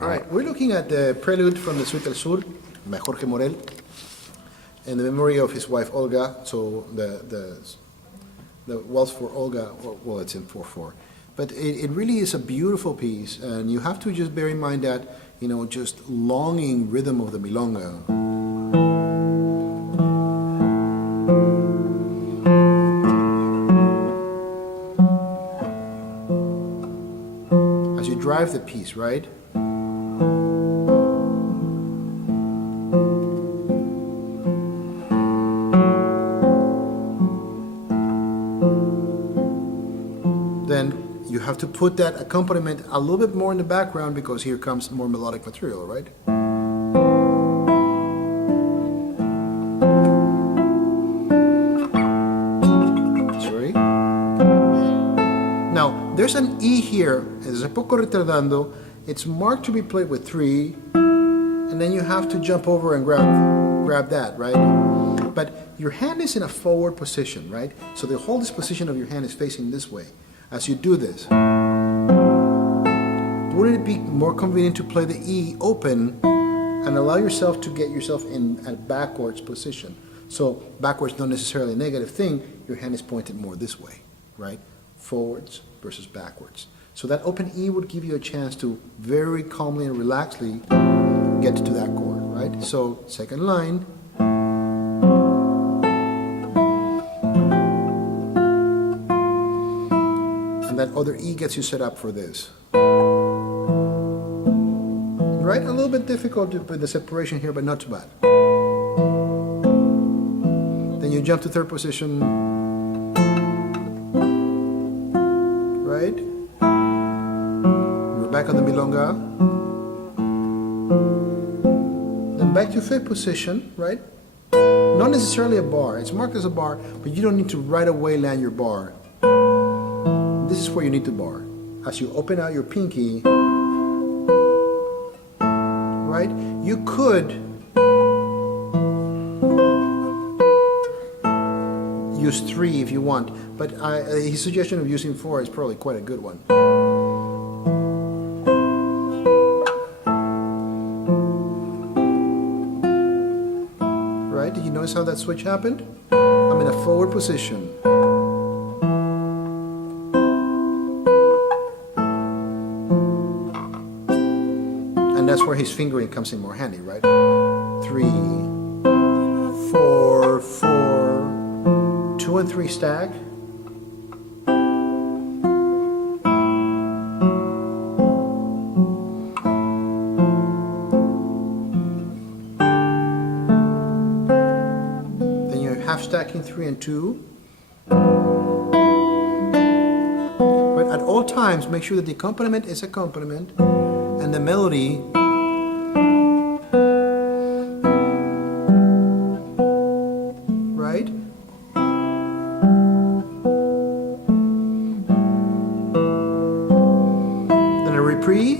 All right, we're looking at the prelude from the Suite del Sur by Jorge Morel in the memory of his wife Olga. So the waltz for Olga, well, it's in 4/4. But it really is a beautiful piece, and you have to just bear in mind that, you know, just longing rhythm of the milonga. As you drive the piece, right? Then you have to put that accompaniment a little bit more in the background because here comes more melodic material, right? Sorry. Now, there's an E here, es un poco retardando. It's marked to be played with 3, and then you have to jump over and grab that, right? But your hand is in a forward position, right? So the whole disposition of your hand is facing this way. As you do this, wouldn't it be more convenient to play the E open and allow yourself to get yourself in a backwards position? So backwards, not necessarily a negative thing, your hand is pointed more this way, right? Forwards versus backwards. So that open E would give you a chance to very calmly and relaxedly get to that chord, right? So second line. And that other E gets you set up for this. Right? A little bit difficult with the separation here, but not too bad. Then you jump to third position. Right? We're back on the milonga. Then back to fifth position, right? Not necessarily a bar. It's marked as a bar, but you don't need to right away land your bar. This is where you need to bar. As you open out your pinky, right? You could use 3 if you want, but his suggestion of using 4 is probably quite a good one. Right? Did you notice how that switch happened? I'm in a forward position. And that's where his fingering comes in more handy, right? 3, 4, 4, 2 and 3 stack. Then you're half stacking 3 and 2. But at all times, make sure that the accompaniment is accompaniment. And the melody right? Then a reprise.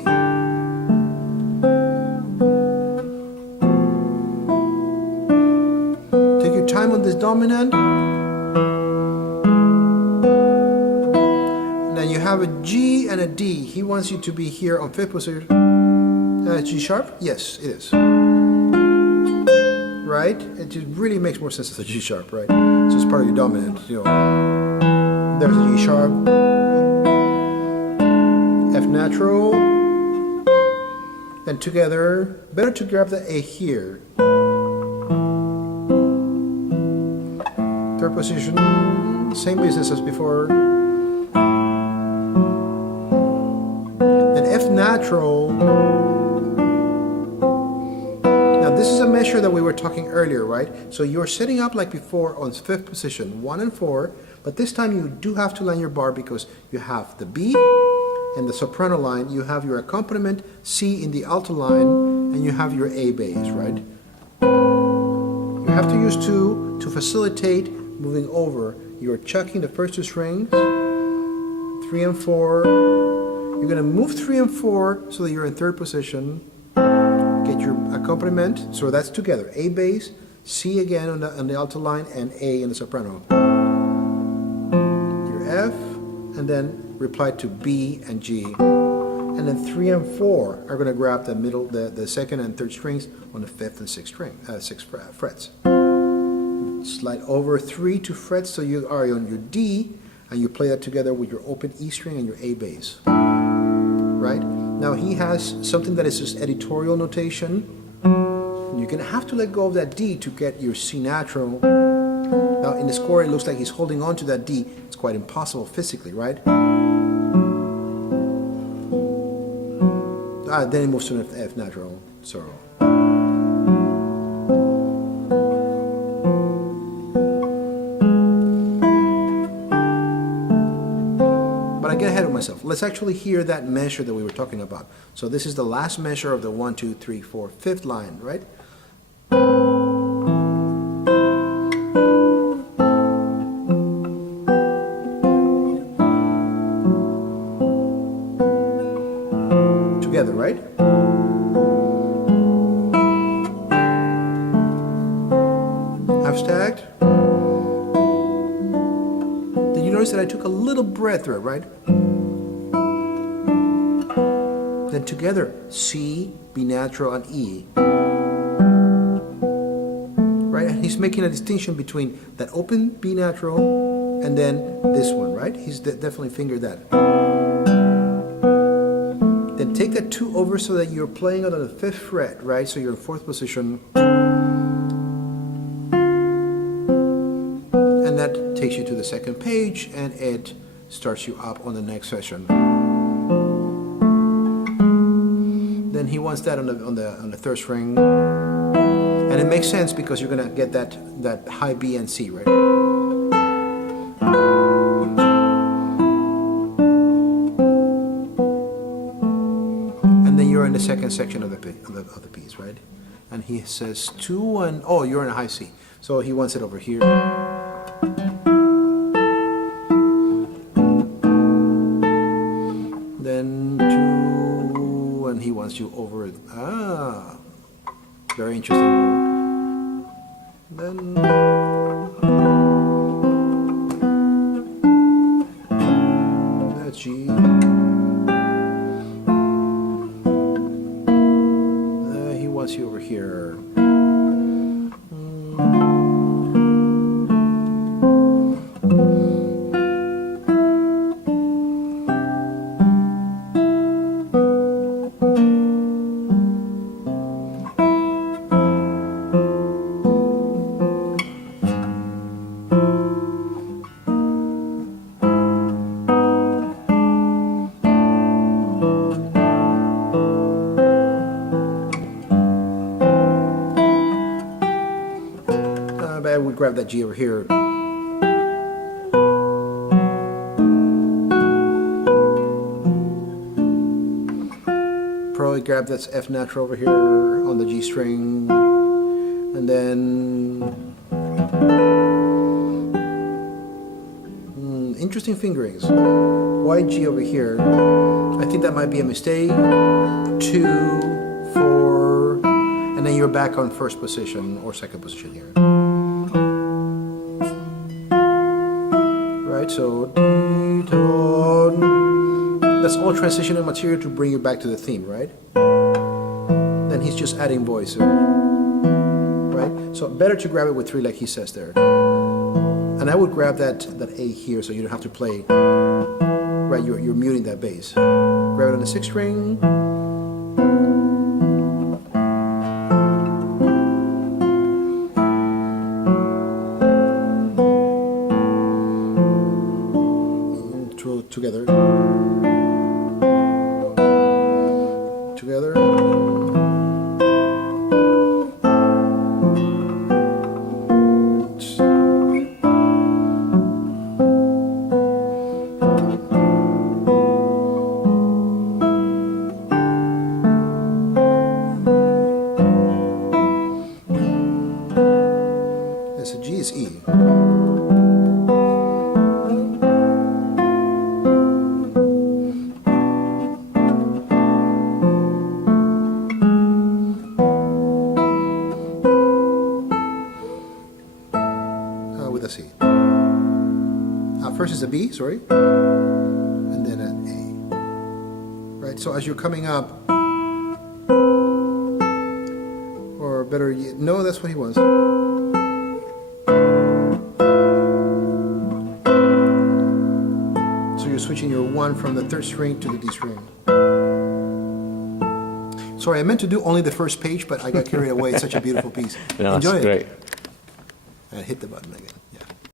Take your time on this dominant. Then you have a G and a D. He wants you to be here on fifth position. G sharp? Yes, it is. Right? It just really makes more sense as a G sharp, right? So it's part of your dominant, you know. There's a G sharp. F natural. Then together. Better to grab the A here. Third position. Same business as before. Then F natural. This is a measure that we were talking earlier, right? So you're setting up like before on fifth position, 1 and 4, but this time you do have to land your bar because you have the B in the soprano line, you have your accompaniment C in the alto line, and you have your A bass, right? You have to use 2 to facilitate moving over. You're chucking the first 2 strings, 3 and 4. You're going to move 3 and 4 so that you're in third position. Get your accompaniment, so that's together. A bass, C again on the alto line, and A in the soprano. Your F, and then reply to B and G. And then 3 and 4 are going to grab the middle, the second and third strings on the fifth and sixth string, frets. Slide over 3 to frets, so you are on your D, and you play that together with your open E string and your A bass. Right? Now he has something that is just editorial notation. You're going to have to let go of that D to get your C natural. Now in the score it looks like he's holding on to that D. It's quite impossible physically, right? Then it moves to an F natural. So. But I get ahead of myself. Let's actually hear that measure that we were talking about. So this is the last measure of the 1, 2, 3, 4, 5th line, right? Together, right? Half stacked. Did you notice that I took a little breath through it, right? Then together, C, B natural, and E. Right? And he's making a distinction between that open B natural and then this one, right? He's definitely fingered that. Then take that 2 over so that you're playing it on the 5th fret, right? So you're in 4th position. And that takes you to the 2nd page, and it starts you up on the next session. Then he wants that on the 3rd string. And it makes sense because you're gonna get that high B and C, right? In the 2nd section of the piece, right? And he says 2 and oh, you're in a high C, so he wants it over here. Then 2, and he wants you over it. Ah, very interesting. Then that's G. You over here. I would grab that G over here. Probably grab that F natural over here on the G string. And then interesting fingerings. Why G over here? I think that might be a mistake. 2, 4, and then you're back on 1st position or 2nd position here. Right, so that's all transitional material to bring you back to the theme, right? Then he's just adding voice, right? So better to grab it with 3 like he says there. And I would grab that A here so you don't have to play, right? You're muting that bass. Grab it on the 6th string. Together. Together. Yes, a G is E. With a C. First is a B, sorry, and then an A. Right, So as you're coming up, or better yet, no, that's what he wants. So you're switching your 1 from the 3rd string to the D string. Sorry, I meant to do only the first page, but I got carried away. It's such a beautiful piece. No, Enjoy it's great. it. And hit the button again.